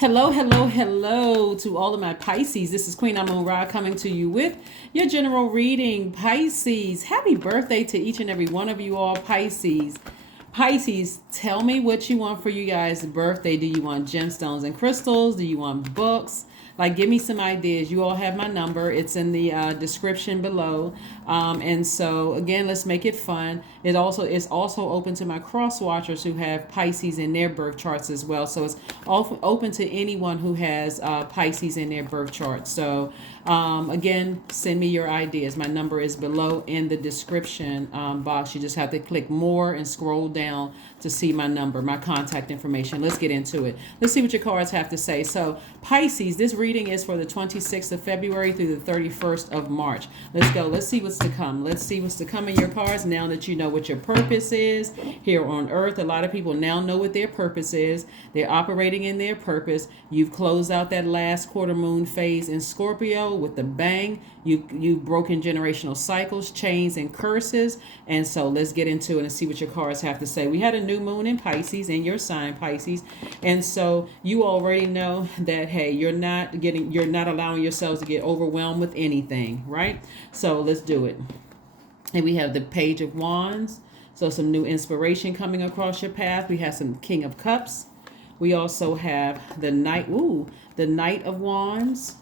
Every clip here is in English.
Hello, hello, hello to all of my Pisces. This is Queen Amun Ra coming to you with your general reading. Pisces, happy birthday to each and every one of you all, Pisces. Pisces, tell me what you want for you guys' birthday. Do you want gemstones and crystals? Do you want books? Like, give me some ideas. You all have my number. It's in the description below. And so, again, let's make it fun. It's also open to my cross watchers who have Pisces in their birth charts as well. So it's open to anyone who has Pisces in their birth chart. So, again, send me your ideas. My number is below in the description box. You just have to click more and scroll down to see my number, my contact information. Let's get into it. Let's see what your cards have to say. So, Pisces, this reading is for the 26th of February through the 31st of March. Let's go. Let's see what's to come. Let's see what's to come in your cards now that you know what your purpose is here on earth. A lot of people now know what their purpose is. They're operating in their purpose. You've closed out that last quarter moon phase in Scorpio with the bang. You've broken generational cycles, chains, and curses. And so let's get into it and see what your cards have to say. We had a new moon in Pisces, in your sign, Pisces. And so you already know that, hey, you're not allowing yourselves to get overwhelmed with anything, right? So let's do it. And we have the Page of Wands. So some new inspiration coming across your path. We have some King of Cups. We also have the Knight. The Knight of Wands.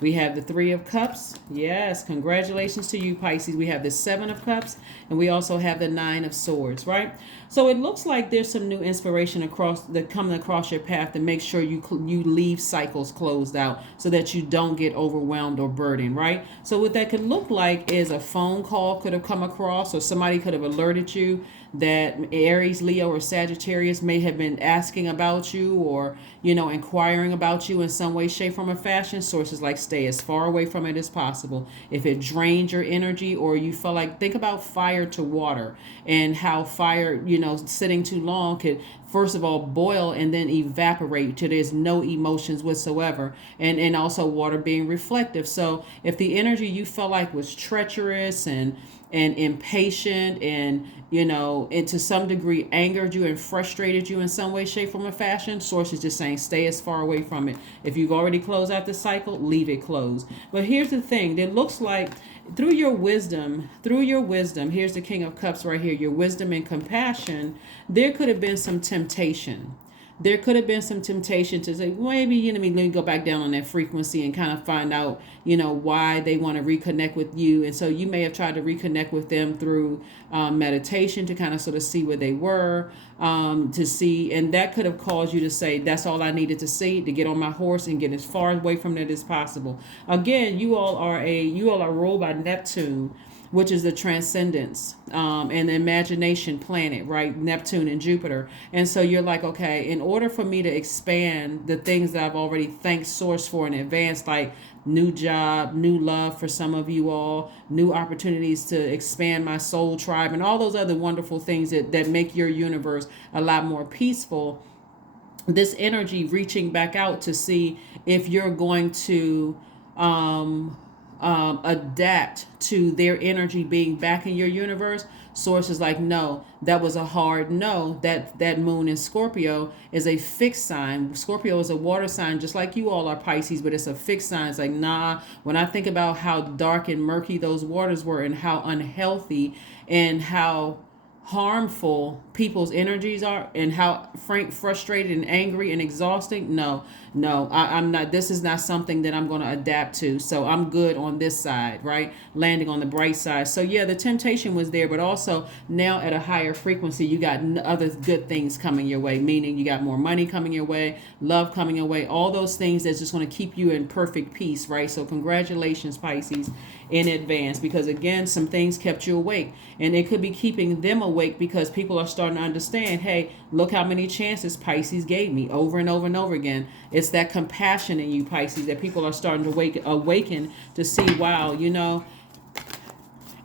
We have the Three of Cups. Yes, congratulations to you, Pisces. We have the Seven of Cups, and we also have the Nine of Swords, right? So it looks like there's some new inspiration coming across your path to make sure you leave cycles closed out so that you don't get overwhelmed or burdened, right? So what that could look like is a phone call could have come across, or somebody could have alerted you that Aries, Leo, or Sagittarius may have been asking about you, or inquiring about you in some way, shape, form, or fashion. Sources like stay as far away from it as possible. If it drains your energy, or you feel like, think about fire to water, and how fire, sitting too long could first of all boil and then evaporate till there's no emotions whatsoever, and also water being reflective. So if the energy you felt like was treacherous and impatient and and to some degree angered you and frustrated you in some way, shape, form, or fashion, sources just saying stay as far away from it. If you've already closed out the cycle, leave it closed. But here's the thing, it looks like through your wisdom, here's the King of Cups right here, your wisdom and compassion, there could have been some temptation. There could have been some temptation to say, maybe, let me go back down on that frequency and kind of find out, why they want to reconnect with you. And so you may have tried to reconnect with them through meditation to kind of sort of see where they were, to see. And that could have caused you to say, that's all I needed to see, to get on my horse and get as far away from it as possible. Again, you all are ruled by Neptune, which is the transcendence and the imagination planet, right? Neptune and Jupiter. And so you're like, okay, in order for me to expand the things that I've already thanked Source for in advance, like new job, new love for some of you all, new opportunities to expand my soul tribe, and all those other wonderful things that make your universe a lot more peaceful, this energy reaching back out to see if you're going to adapt to their energy being back in your universe. Source is like, no, that was a hard no. That moon in Scorpio is a fixed sign. Scorpio is a water sign, just like you all are Pisces, but it's a fixed sign. It's like, nah, when I think about how dark and murky those waters were, and how unhealthy and how harmful people's energies are, and how frustrated and angry and exhausting, I'm not, this is not something that I'm going to adapt to. So I'm good on this side, right? Landing on the bright side. So yeah, the temptation was there, but also now at a higher frequency, you got other good things coming your way, meaning you got more money coming your way, love coming your way, all those things that's just going to keep you in perfect peace, right? So congratulations, Pisces, in advance, because again, some things kept you awake, and it could be keeping them awake because people are starting to understand, hey, look how many chances Pisces gave me over and over and over again. It's that compassion in you, Pisces, that people are starting to awaken to see, wow,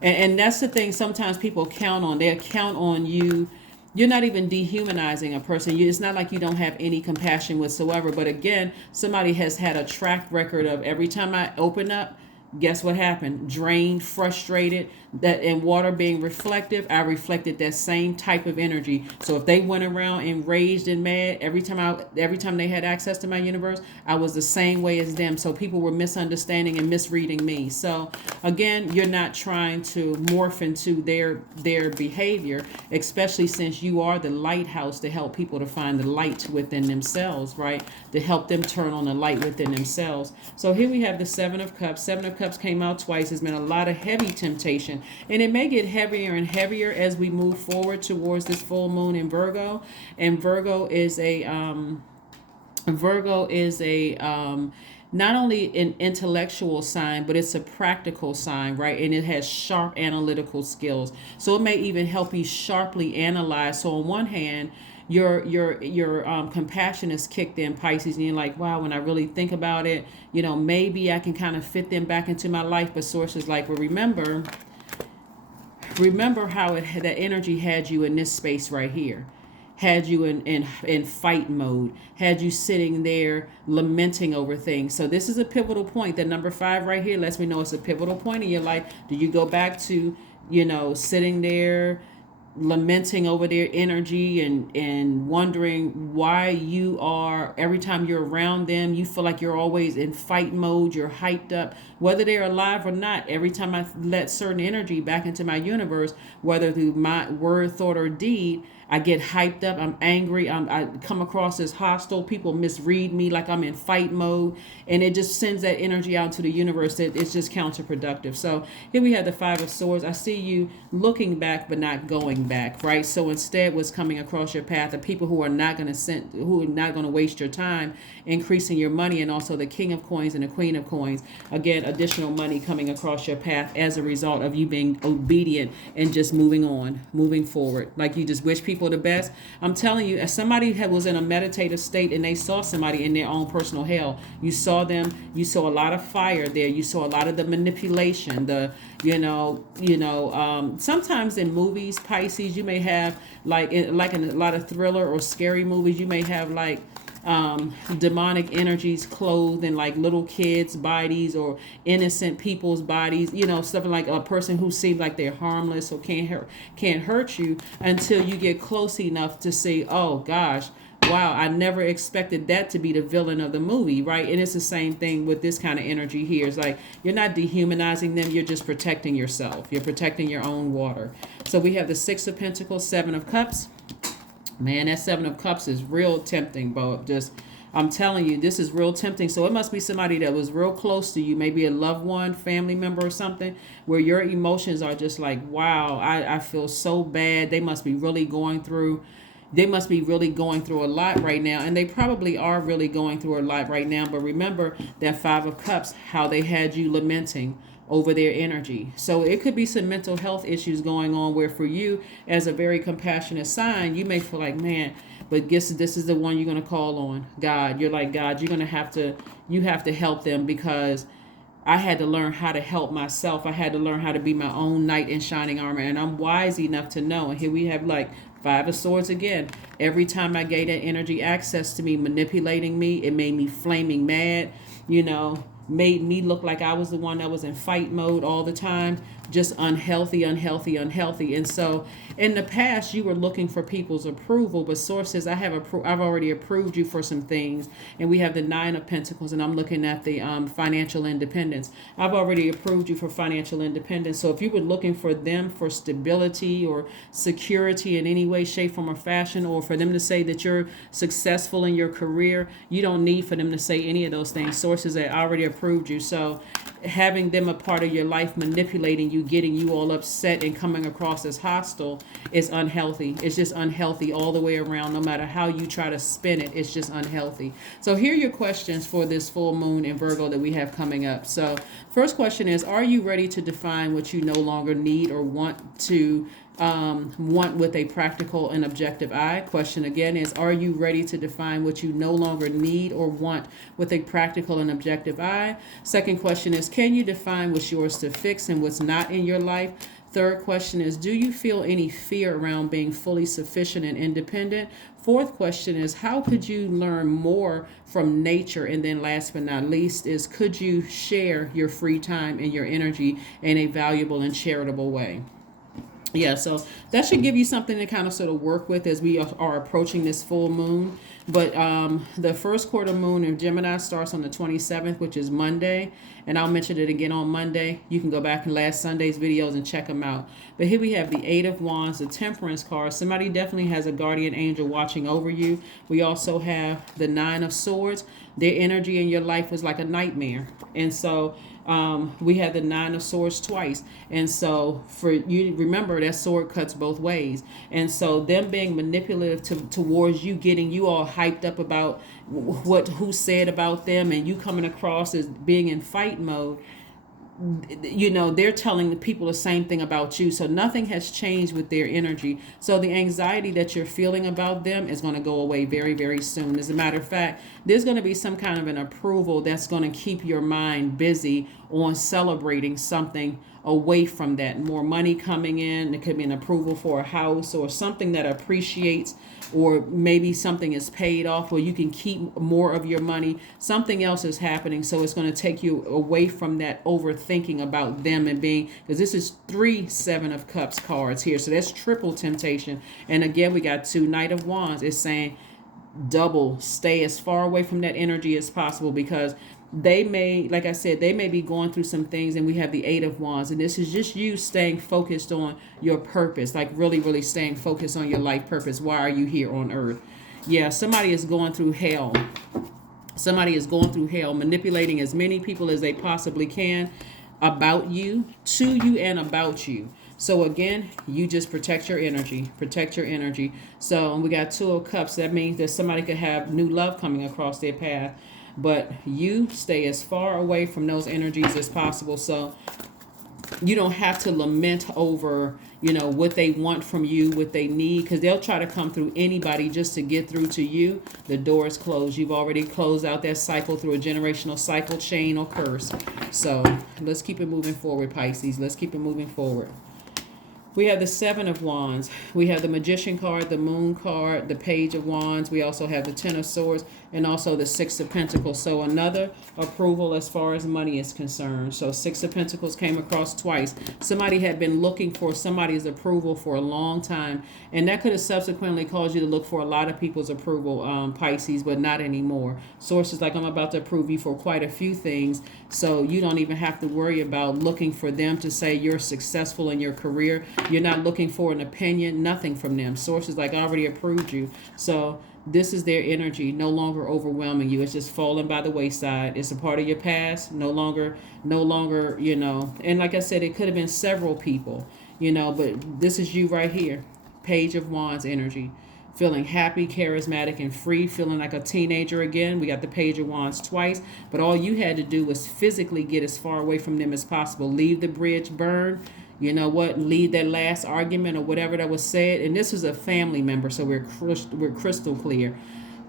and that's the thing. Sometimes people count on, they count on you. You're not even dehumanizing a person. It's not like you don't have any compassion whatsoever. But again, somebody has had a track record of every time I open up, Guess what happened? Drained, frustrated, that and water being reflective, I reflected that same type of energy. So if they went around enraged and mad every time they had access to my universe, I was the same way as them. So people were misunderstanding and misreading me. So again, you're not trying to morph into their behavior, especially since you are the lighthouse to help people to find the light within themselves, right? To help them turn on the light within themselves. So here we have the Seven of Cups. Seven of Cups came out twice. There's been a lot of heavy temptation, and it may get heavier and heavier as we move forward towards this full moon in Virgo. And Virgo is a not only an intellectual sign, but it's a practical sign, right? And it has sharp analytical skills. So it may even help you sharply analyze. So on one hand, your compassion is kicked in, Pisces, and you're like, wow, when I really think about it, maybe I can kind of fit them back into my life. But sources like, well, remember how that energy had you in this space right here, had you in fight mode, had you sitting there lamenting over things. So this is a pivotal point. The number 5 right here lets me know it's a pivotal point in your life. Do you go back to sitting there lamenting over their energy and wondering why you are, every time you're around them, you feel like you're always in fight mode, you're hyped up, whether they're alive or not? Every time I let certain energy back into my universe, whether through my word, thought, or deed, I get hyped up, I'm angry, I come across as hostile, people misread me like I'm in fight mode, and it just sends that energy out to the universe that it's just counterproductive. So here we have the 5 of Swords. I see you looking back but not going back, right? So instead what's coming across your path are people who are not going to waste your time increasing your money, and also the King of Coins and the Queen of Coins. Again, additional money coming across your path as a result of you being obedient and just moving forward. Like you just wish people the best. I'm telling you, as somebody was in a meditative state and they saw somebody in their own personal hell, you saw them, you saw a lot of fire there, you saw a lot of the manipulation, sometimes in movies, Pisces, you may have like in a lot of thriller or scary movies, you may have like demonic energies clothed in like little kids' bodies or innocent people's bodies, stuff like a person who seems like they're harmless or can't hurt you until you get close enough to say, oh gosh, wow, I never expected that to be the villain of the movie, right? And it's the same thing with this kind of energy here. It's like you're not dehumanizing them, you're just protecting yourself. You're protecting your own water. So we have the 6 of Pentacles, 7 of Cups. Man, that 7 of Cups is real tempting, but I'm telling you, this is real tempting. So it must be somebody that was real close to you, maybe a loved one, family member or something, where your emotions are just like, wow, I feel so bad. They must be really going through a lot right now. And they probably are really going through a lot right now. But remember that 5 of Cups, how they had you lamenting over their energy. So it could be some mental health issues going on where for you as a very compassionate sign, you may feel like, man, but guess this is the one you're going to call on, God. You're like, God, you have to help them, because I had to learn how to help myself. I had to learn how to be my own knight in shining armor, and I'm wise enough to know. And here we have like 5 of Swords again. Every time I gave that energy access to me, manipulating me, it made me flaming mad, made me look like I was the one that was in fight mode all the time, just unhealthy. And so in the past, you were looking for people's approval, but Source says, I've already approved you for some things. And we have the 9 of Pentacles, and I'm looking at the financial independence. I've already approved you for financial independence. So if you were looking for them for stability or security in any way, shape, form, or fashion, or for them to say that you're successful in your career, you don't need for them to say any of those things. Sources that already approved you. So having them a part of your life, manipulating you, getting you all upset and coming across as hostile is unhealthy. It's just unhealthy all the way around. No matter how you try to spin it, it's just unhealthy. So here are your questions for this full moon in Virgo that we have coming up. So first question is, are you ready to define what you no longer need or want with a practical and objective eye? Question again is, are you ready to define what you no longer need or want with a practical and objective eye? Second question is, can you define what's yours to fix and what's not in your life? Third question is, do you feel any fear around being fully sufficient and independent? Fourth question is, how could you learn more from nature? And then last but not least is, could you share your free time and your energy in a valuable and charitable way? Yeah, so that should give you something to kind of sort of work with as we are approaching this full moon. But the first quarter moon in Gemini starts on the 27th, which is Monday. And I'll mention it again on Monday. You can go back in last Sunday's videos and check them out. But here we have the Eight of Wands, the Temperance card. Somebody definitely has a guardian angel watching over you. We also have the Nine of Swords. Their energy in your life was like a nightmare. And so we had the Nine of Swords twice. And so for you, remember that sword cuts both ways. And so them being manipulative towards you, getting you all hyped up about who said about them, and you coming across as being in fight mode, they're telling the people the same thing about you. So nothing has changed with their energy. So the anxiety that you're feeling about them is going to go away very, very soon. As a matter of fact, there's going to be some kind of an approval that's going to keep your mind busy on celebrating something away from that. More money coming in. It could be an approval for a house or something that appreciates, or maybe something is paid off where you can keep more of your money. Something else is happening. So it's going to take you away from that overthinking about them and being, because this is 3 Seven of Cups cards here. So that's triple temptation. And again, we got 2 Knight of Wands. It's saying double, stay as far away from that energy as possible, because they may, like I said, they may be going through some things. And we have the Eight of Wands, and this is just you staying focused on your purpose, like really, really staying focused on your life purpose. Why are you here on earth? Yeah, somebody is going through hell. Somebody is going through hell, manipulating as many people as they possibly can about you, to you, and about you. So again, you just protect your energy. Protect your energy. So we got 2 of Cups. That means that somebody could have new love coming across their path. But you stay as far away from those energies as possible. So you don't have to lament over, what they want from you, what they need, because they'll try to come through anybody just to get through to you. The door is closed. You've already closed out that cycle through a generational cycle, chain, or curse. So let's keep it moving forward, Pisces. Let's keep it moving forward. We have the Seven of Wands. We have the Magician card, the Moon card, the Page of Wands. We also have the Ten of Swords, and also the Six of Pentacles. So another approval as far as money is concerned. So Six of Pentacles came across twice. Somebody had been looking for somebody's approval for a long time, and that could have subsequently caused you to look for a lot of people's approval, Pisces, but not anymore. Sources like, I'm about to approve you for quite a few things, so you don't even have to worry about looking for them to say you're successful in your career. You're not looking for an opinion, nothing from them. Sources like, I already approved you. So this is their energy, no longer overwhelming you. It's just falling by the wayside. It's a part of your past, no longer, and like I said, it could have been several people, but this is you right here. Page of Wands energy. Feeling happy, charismatic, and free, feeling like a teenager again. We got the Page of Wands twice, but all you had to do was physically get as far away from them as possible. Leave the bridge burned. You know what? Leave that last argument or whatever that was said. And this was a family member, so we're crystal clear.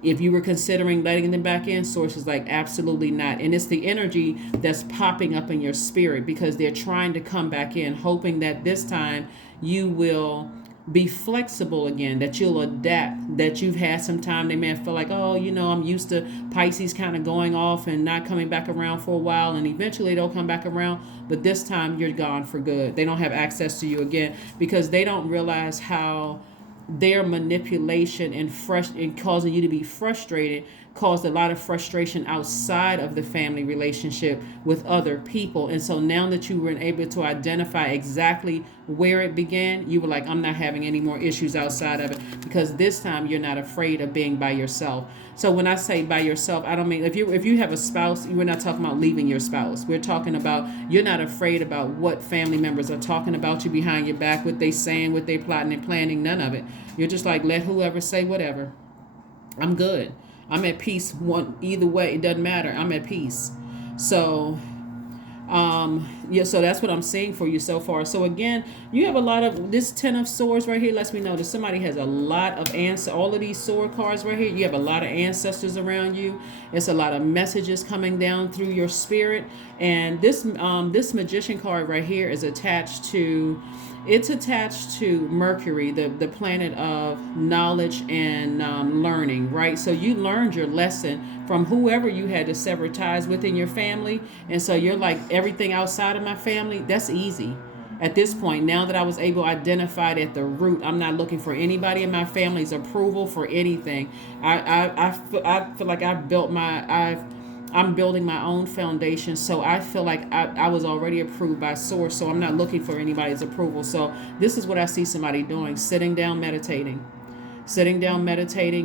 If you were considering letting them back in, sources like, absolutely not. And it's the energy that's popping up in your spirit because they're trying to come back in, hoping that this time you will be flexible again, that you'll adapt, that you've had some time. They may feel like, I'm used to Pisces kind of going off and not coming back around for a while, and eventually they'll come back around, but this time you're gone for good. They don't have access to you again because they don't realize how their manipulation and causing you to be frustrated caused a lot of frustration outside of the family relationship with other people. And so now that you were able to identify exactly where it began, you were like, I'm not having any more issues outside of it, because this time you're not afraid of being by yourself. So when I say by yourself, I don't mean if you have a spouse, we're not talking about leaving your spouse. We're talking about you're not afraid about what family members are talking about you behind your back, what they saying, what they plotting and planning, none of it. You're just like, let whoever say whatever. I'm good. I'm at peace. Either way, it doesn't matter. I'm at peace. So, so that's what I'm seeing for you so far. So again, you have a lot of this Ten of Swords right here. Lets me know that somebody has a lot of all of these sword cards right here. You have a lot of ancestors around you. It's a lot of messages coming down through your spirit. And this Magician card right here is attached to It's attached to Mercury, the planet of knowledge and learning, right? So you learned your lesson from whoever you had to sever ties with in your family. And so you're like, everything outside of my family, that's easy. At this point, now that I was able to identify it at the root, I'm not looking for anybody in my family's approval for anything. I feel like I'm building my own foundation, so I feel like I was already approved by source, so I'm not looking for anybody's approval. So this is what I see somebody doing: sitting down meditating,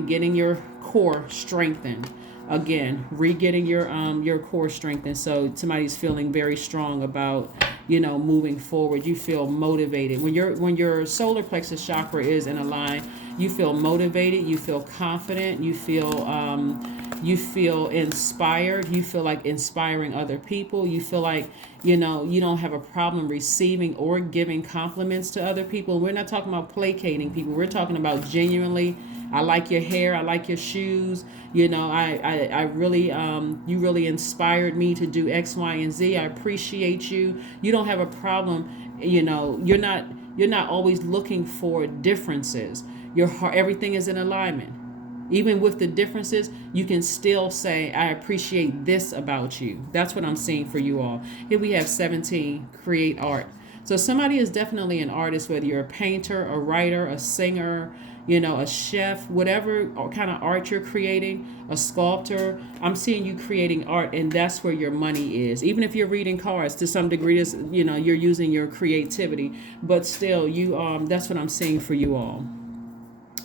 getting your core strengthened again, re-getting your core strengthened. So somebody's feeling very strong about, moving forward. You feel motivated when your solar plexus chakra is in a line. You feel motivated, you feel confident, you feel inspired, you feel like inspiring other people, you feel like, you don't have a problem receiving or giving compliments to other people. We're not talking about placating people, we're talking about genuinely, I like your hair, I like your shoes, I really, you really inspired me to do X, Y, and Z. I appreciate you. You don't have a problem, you're not always looking for differences. Your heart, everything is in alignment. Even with the differences, you can still say, I appreciate this about you. That's what I'm seeing for you all. Here we have 17, create art. So somebody is definitely an artist, whether you're a painter, a writer, a singer, a chef, whatever kind of art you're creating, a sculptor. I'm seeing you creating art, and that's where your money is. Even if you're reading cards, to some degree, you're using your creativity, but still, that's what I'm seeing for you all.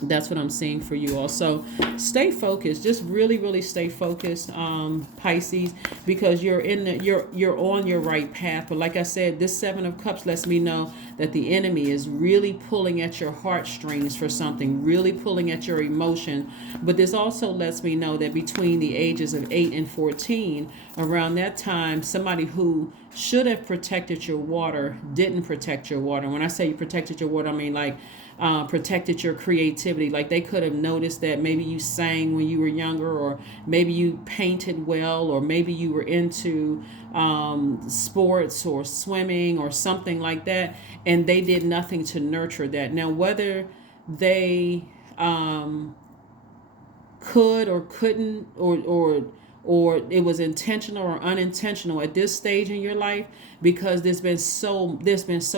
That's what I'm seeing for you all. So stay focused. Just really, really stay focused, Pisces, because you're on your right path. But like I said, this Seven of Cups lets me know that the enemy is really pulling at your heartstrings for something, really pulling at your emotion. But this also lets me know that between the ages of 8 and 14, around that time, somebody who should have protected your water didn't protect your water. When I say you protected your water, I mean like protected your creativity. Like they could have noticed that maybe you sang when you were younger, or maybe you painted well, or maybe you were into sports or swimming or something like that, and they did nothing to nurture that. Now, whether they could or couldn't, or it was intentional or unintentional at this stage in your life, because there's been so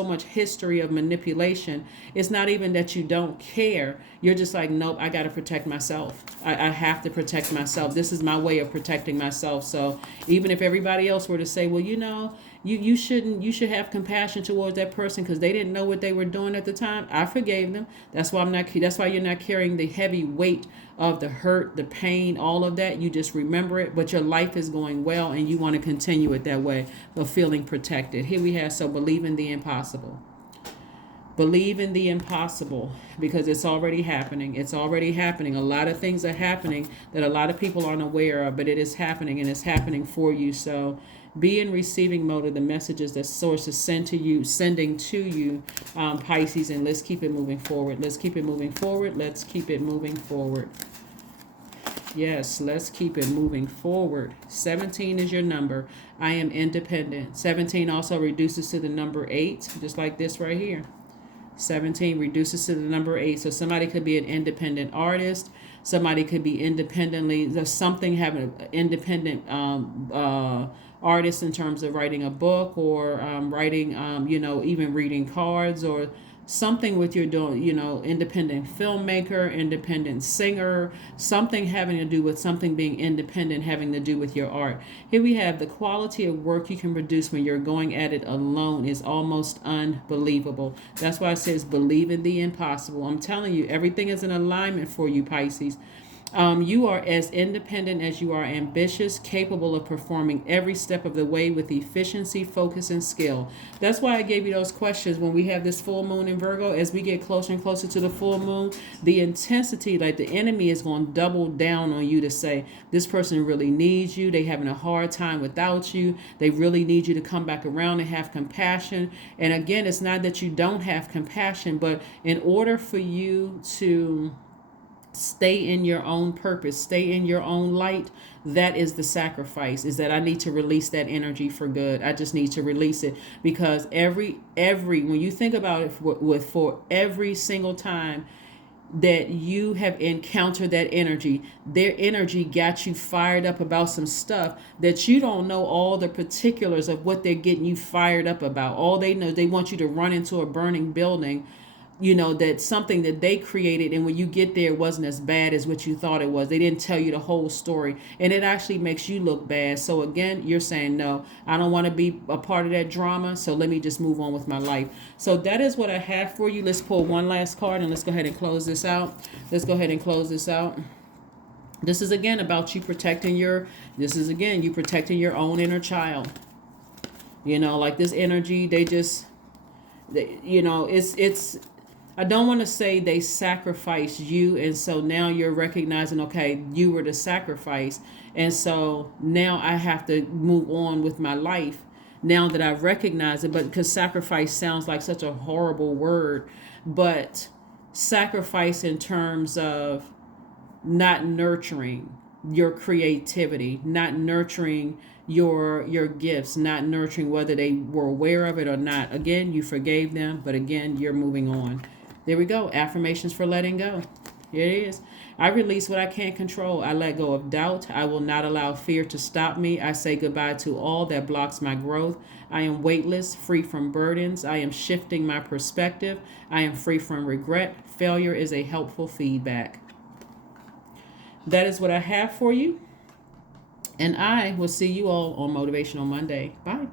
much history of manipulation. It's not even that you don't care. You're just like, nope, I got to protect myself. I have to protect myself. This is my way of protecting myself. So even if everybody else were to say, well, you should have compassion towards that person because they didn't know what they were doing at the time, I forgave them. That's why you're not carrying the heavy weight of the hurt, the pain, all of that. You just remember it, but your life is going well and you want to continue it that way, but feeling protected. Here we have, so believe in the impossible. Believe in the impossible, because it's already happening. It's already happening. A lot of things are happening that a lot of people aren't aware of, but it is happening, and it's happening for you. So be in receiving mode of the messages that source is sending to you, Pisces, and let's keep it moving forward. Let's keep it moving forward. Let's keep it moving forward. Yes, let's keep it moving forward. 17 is your number. I am independent. 17 also reduces to the number 8, just like this right here. 17 reduces to the number 8. So somebody could be an independent artist. Somebody could be independently, there's something having an independent artist in terms of writing a book, or writing, even reading cards, or something with your doing, independent filmmaker, independent singer, something having to do with something being independent, having to do with your art. Here we have the quality of work you can produce when you're going at it alone is almost unbelievable. That's why it says believe in the impossible. I'm telling you, everything is in alignment for you, Pisces. You are as independent as you are ambitious, capable of performing every step of the way with efficiency, focus, and skill. That's why I gave you those questions when we have this full moon in Virgo. As we get closer and closer to the full moon, the intensity, like the enemy is going to double down on you to say, this person really needs you. They're having a hard time without you. They really need you to come back around and have compassion. And again, it's not that you don't have compassion, but in order for you to Stay in your own purpose, stay in your own light. That is the sacrifice, is that I need to release that energy for good. I just need to release it, because every when you think about it, for every single time that you have encountered that energy, their energy got you fired up about some stuff that you don't know all the particulars of what they're getting you fired up about. All they know, they want you to run into a burning building, that's something that they created, and when you get there, it wasn't as bad as what you thought it was. They didn't tell you the whole story, and it actually makes you look bad. So again, you're saying, no, I don't want to be a part of that drama, so let me just move on with my life. So that is what I have for you. Let's pull one last card, and let's go ahead and close this out. This is again about you protecting you protecting your own inner child. Like this energy, it's I don't want to say they sacrificed you, and so now you're recognizing, okay, you were the sacrifice, and so now I have to move on with my life now that I recognize it. But because sacrifice sounds like such a horrible word, but sacrifice in terms of not nurturing your creativity, not nurturing your gifts, not nurturing whether they were aware of it or not. Again, you forgave them, but again, you're moving on. There we go. Affirmations for letting go. Here it is. I release what I can't control. I let go of doubt. I will not allow fear to stop me. I say goodbye to all that blocks my growth. I am weightless, free from burdens. I am shifting my perspective. I am free from regret. Failure is a helpful feedback. That is what I have for you. And I will see you all on Motivational Monday. Bye.